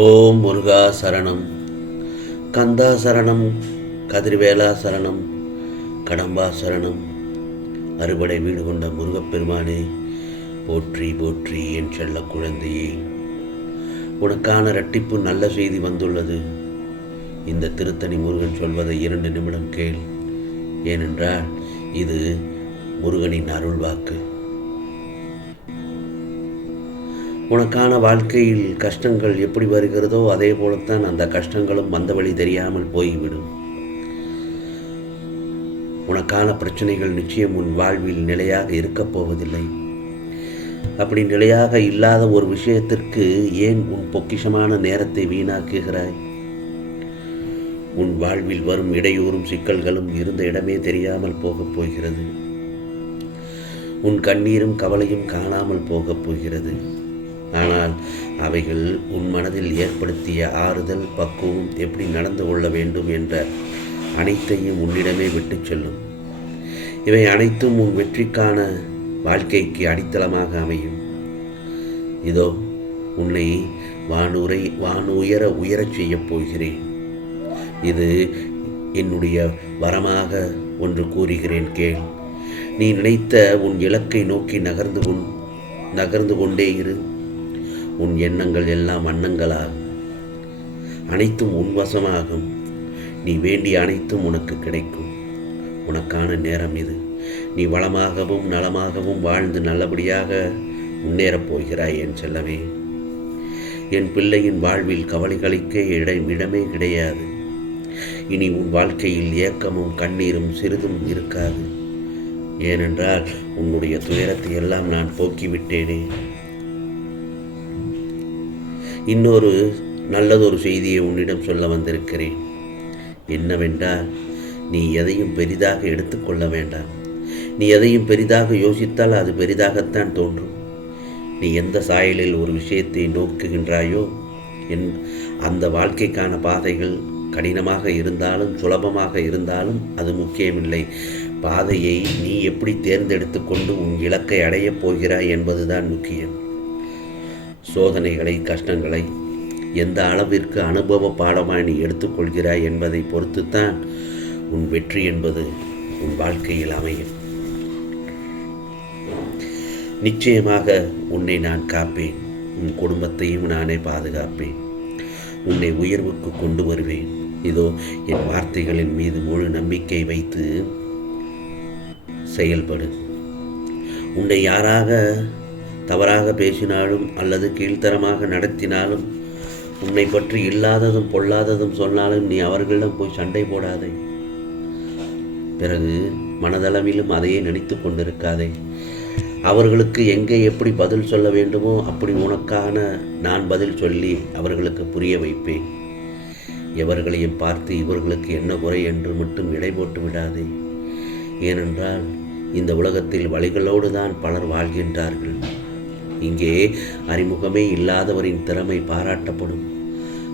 ஓம் முருகா சரணம். கந்தா சரணம் கதிர்வேலா சரணம் கடம்பா சரணம். அறுபடை வீடு கொண்ட முருகப்பெருமானே போற்றி போற்றி என் செல்ல குழந்தையே. உனக்கான ரட்டிப்பு நல்ல செய்தி வந்துள்ளது. இந்த திருத்தணி முருகன் சொல்வதை இரண்டு நிமிடம் கேள். ஏனென்றால் இது முருகனின் அருள் வாக்கு உனக்கான வாழ்க்கையில் கஷ்டங்கள் எப்படி வருகிறதோ அதே போலத்தான் அந்த கஷ்டங்களும் வந்த வழி தெரியாமல் போய்விடும். உனக்கான பிரச்சனைகள் நிச்சயம் உன் வாழ்வில் நிலையாக இருக்கப் போவதில்லை. அப்படி நிலையாக இல்லாத ஒரு விஷயத்திற்கு ஏன் உன் பொக்கிஷமான நேரத்தை வீணாக்குகிறாய்? உன் வாழ்வில் வரும் இடையூறும் சிக்கல்களும் இருந்த இடமே தெரியாமல் போகப் போகிறது. உன் கண்ணீரும் கவலையும் காணாமல் போகப் போகிறது. ஆனால் அவைகள் உன் மனதில் ஏற்படுத்திய ஆறுதல் பக்குவம் எப்படி நடந்து கொள்ள வேண்டும் என்ற அனைத்தையும் உன்னிடமே விட்டுச் செல்லும். இவை அனைத்தும் உன் வெற்றிக்கான வாழ்க்கைக்கு அடித்தளமாக அமையும். இதோ உன்னை வானுரை வானுயர உயரச் செய்யப் போகிறேன். இது என்னுடைய வரமாக ஒன்று கூறுகிறேன் கேள். நீ நினைத்த உன் இலக்கை நோக்கி நகர்ந்து கொண் நகர்ந்து கொண்டே இரு. உன் எண்ணங்கள் எல்லாம் வண்ணங்களாகும். அனைத்தும் உன் வசமாகும். நீ வேண்டிய அனைத்தும் உனக்கு கிடைக்கும். உனக்கான நேரம் இது. நீ வளமாகவும் நலமாகவும் வாழ்ந்து நல்லபடியாக முன்னேறப் போகிறாய் என் செல்லவே என் பிள்ளையின் வாழ்வில் கவலைகளுக்கே இடம் இடமே கிடையாது. இனி உன் வாழ்க்கையில் ஏக்கமும் கண்ணீரும் சிறிதும் இருக்காது. ஏனென்றால் உன்னுடைய துயரத்தை எல்லாம் நான் போக்கிவிட்டேனே. இன்னொரு நல்லதொரு செய்தியை உன்னிடம் சொல்ல வந்திருக்கிறேன். என்னவென்றால் நீ எதையும் பெரிதாக எடுத்துக்கொள்ள வேண்டாம். நீ எதையும் பெரிதாக யோசித்தால் அது பெரிதாகத்தான் தோன்றும். நீ எந்த சாயலில் ஒரு விஷயத்தை நோக்குகின்றாயோ என் அந்த வாழ்க்கைக்கான பாதைகள் கடினமாக இருந்தாலும் சுலபமாக இருந்தாலும் அது முக்கியமில்லை. பாதையை நீ எப்படி தேர்ந்தெடுத்து கொண்டு உன் இலக்கை அடையப் போகிறாய் என்பதுதான் முக்கியம். சோதனைகளை கஷ்டங்களை எந்த அளவிற்கு அனுபவ பாடமாய் நீ எடுத்துக்கொள்கிறாய் என்பதை பொறுத்துத்தான் உன் வெற்றி என்பது உன் வாழ்க்கையில் அமையும். நிச்சயமாக உன்னை நான் காப்பேன். உன் குடும்பத்தையும் நானே பாதுகாப்பேன். உன்னை உயர்வுக்கு கொண்டு வருவேன். இதோ என் வார்த்தைகளின் மீது முழு நம்பிக்கை வைத்து செயல்படு. உன்னை யாராக தவறாக பேசினாலும் அல்லது கீழ்த்தரமாக நடத்தினாலும் உன்னை பற்றி இல்லாததும் பொல்லாததும் சொன்னாலும் நீ அவர்களிடம் போய் சண்டை போடாதே. பிறகு மனதளவிலும் அதையே நினைத்து கொண்டிருக்காதே. அவர்களுக்கு எங்கே எப்படி பதில் சொல்ல வேண்டுமோ அப்படி உனக்கான நான் பதில் சொல்லி அவர்களுக்கு புரிய வைப்பேன். எவர்களையும் பார்த்து இவர்களுக்கு என்ன குறை என்று மட்டும் இடை போட்டு விடாதே. ஏனென்றால் இந்த உலகத்தில் வழிகளோடு தான் பலர் வாழ்கின்றார்கள். இங்கே அறிமுகமே இல்லாதவரின் திறமை பாராட்டப்படும்.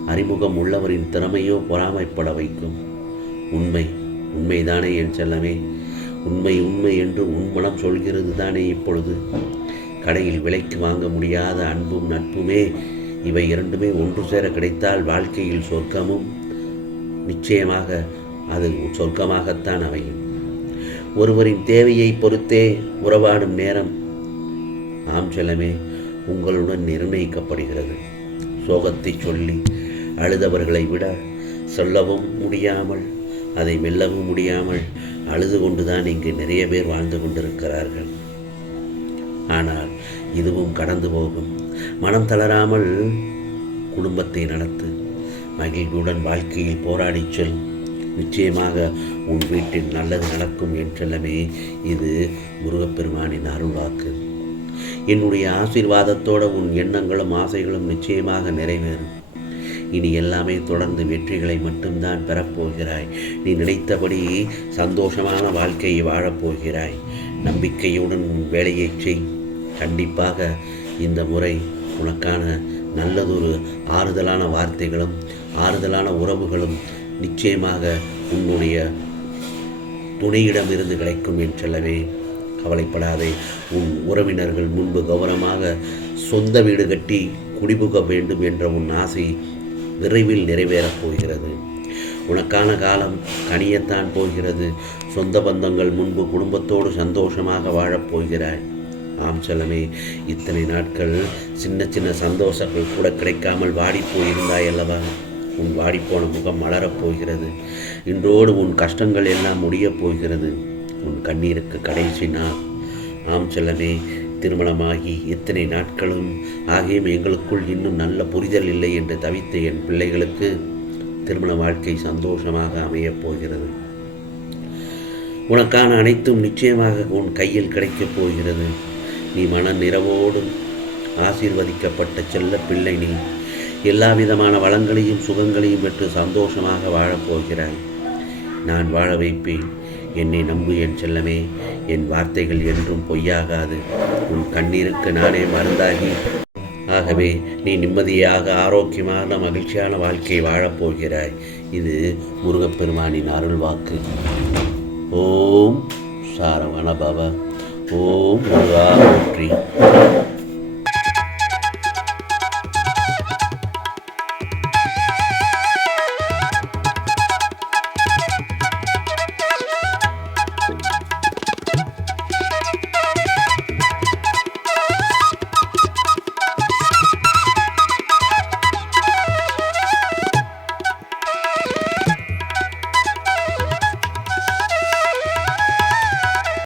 அறிமுகம் உள்ளவரின் திறமையோ பொறாமைப்பட வைக்கும். உண்மை உண்மைதானே என் செல்லமே. உண்மை உண்மை என்று உன் மனம் சொல்கிறது தானே இப்பொழுது. கடையில் விலைக்கு வாங்க முடியாத அன்பும் நட்புமே இவை இரண்டுமே ஒன்று சேர கிடைத்தால் வாழ்க்கையில் சொர்க்கமும் நிச்சயமாக அது சொர்க்கமாகத்தான் அமையும். ஒருவரின் தேவையை பொறுத்தே உறவாடும் நேரம் ஆம் செல்லமே உங்களுடன் நிர்ணயிக்கப்படுகிறது. சோகத்தை சொல்லி அழுதவர்களை விட சொல்லவும் முடியாமல் அதை வெல்லவும் முடியாமல் அழுது கொண்டுதான் இங்கு நிறைய பேர் வாழ்ந்து கொண்டிருக்கிறார்கள். ஆனால் இதுவும் கடந்து போகும். மனம் தளராமல் குடும்பத்தை நடத்து மகிழ்வுடன் வாழ்க்கையில் போராடி செல். நிச்சயமாக உன் வீட்டில் நல்லது நடக்கும் என்றெல்லாமே இது முருகப்பெருமானின் அருள்வாக்கு. என்னுடைய ஆசீர்வாதத்தோட உன் எண்ணங்களும் ஆசைகளும் நிச்சயமாக நிறைவேறும். இனி எல்லாமே தொடர்ந்து வெற்றிகளை மட்டும்தான் பெறப்போகிறாய். நீ நினைத்தபடி சந்தோஷமான வாழ்க்கையை வாழப்போகிறாய். நம்பிக்கையுடன் உன் வேலையை செய். கண்டிப்பாக இந்த முறை உனக்கான நல்லதொரு ஆறுதலான வார்த்தைகளும் ஆறுதலான உறவுகளும் நிச்சயமாக உன்னுடைய துணையிடமிருந்து கிடைக்கும் என்றல்லவே கவலைப்படாதே. உன் உறவினர்கள் முன்பு கௌரவமாக சொந்த வீடு கட்டி குடிபுக வேண்டும் என்ற உன் ஆசை விரைவில் நிறைவேறப் போகிறது. உனக்கான காலம் கனியத்தான் போகிறது. சொந்த பந்தங்கள் முன்பு குடும்பத்தோடு சந்தோஷமாக வாழப் போகிறாய். ஆம் செல்லமே இத்தனை நாட்கள் சின்ன சின்ன சந்தோஷங்கள் கூட கிடைக்காமல் வாடிப்போயிருந்தாய் அல்லவா? உன் வாடிப்போன முகம் மலரப் போகிறது. இன்றோடு உன் கஷ்டங்கள் எல்லாம் முடியப் போகிறது. உன் கண்ணீருக்கு கடைசி நாள். ஆம் செல்லமே திருமணமாகி இத்தனை நாட்களும் ஆகியும் எங்களுக்குள் இன்னும் நல்ல புரிதல் இல்லை என்று தவித்த என் பிள்ளைகளுக்கு திருமண வாழ்க்கை சந்தோஷமாக அமையப் போகிறது. உனக்கான அனைத்தும் நிச்சயமாக உன் கையில் கிடைக்கப் போகிறது. நீ மன நிறவோடும் ஆசீர்வதிக்கப்பட்ட செல்ல பிள்ளை நீ. எல்லா விதமான வளங்களையும் சுகங்களையும் பெற்று சந்தோஷமாக வாழப்போகிறாய் நான் வாழ வைப்பேன். என்னை நம்பு என் செல்லமே. என் வார்த்தைகள் என்றும் பொய்யாகாது. உன் கண்ணீருக்கு நானே மருந்தாகி. ஆகவே நீ நிம்மதியாக ஆரோக்கியமான மகிழ்ச்சியான வாழ்க்கையை வாழப்போகிறாய். இது முருகப்பெருமானின் அருள் வாக்கு ஓம் சாரவண பவ ஓம் முருகா போற்றி.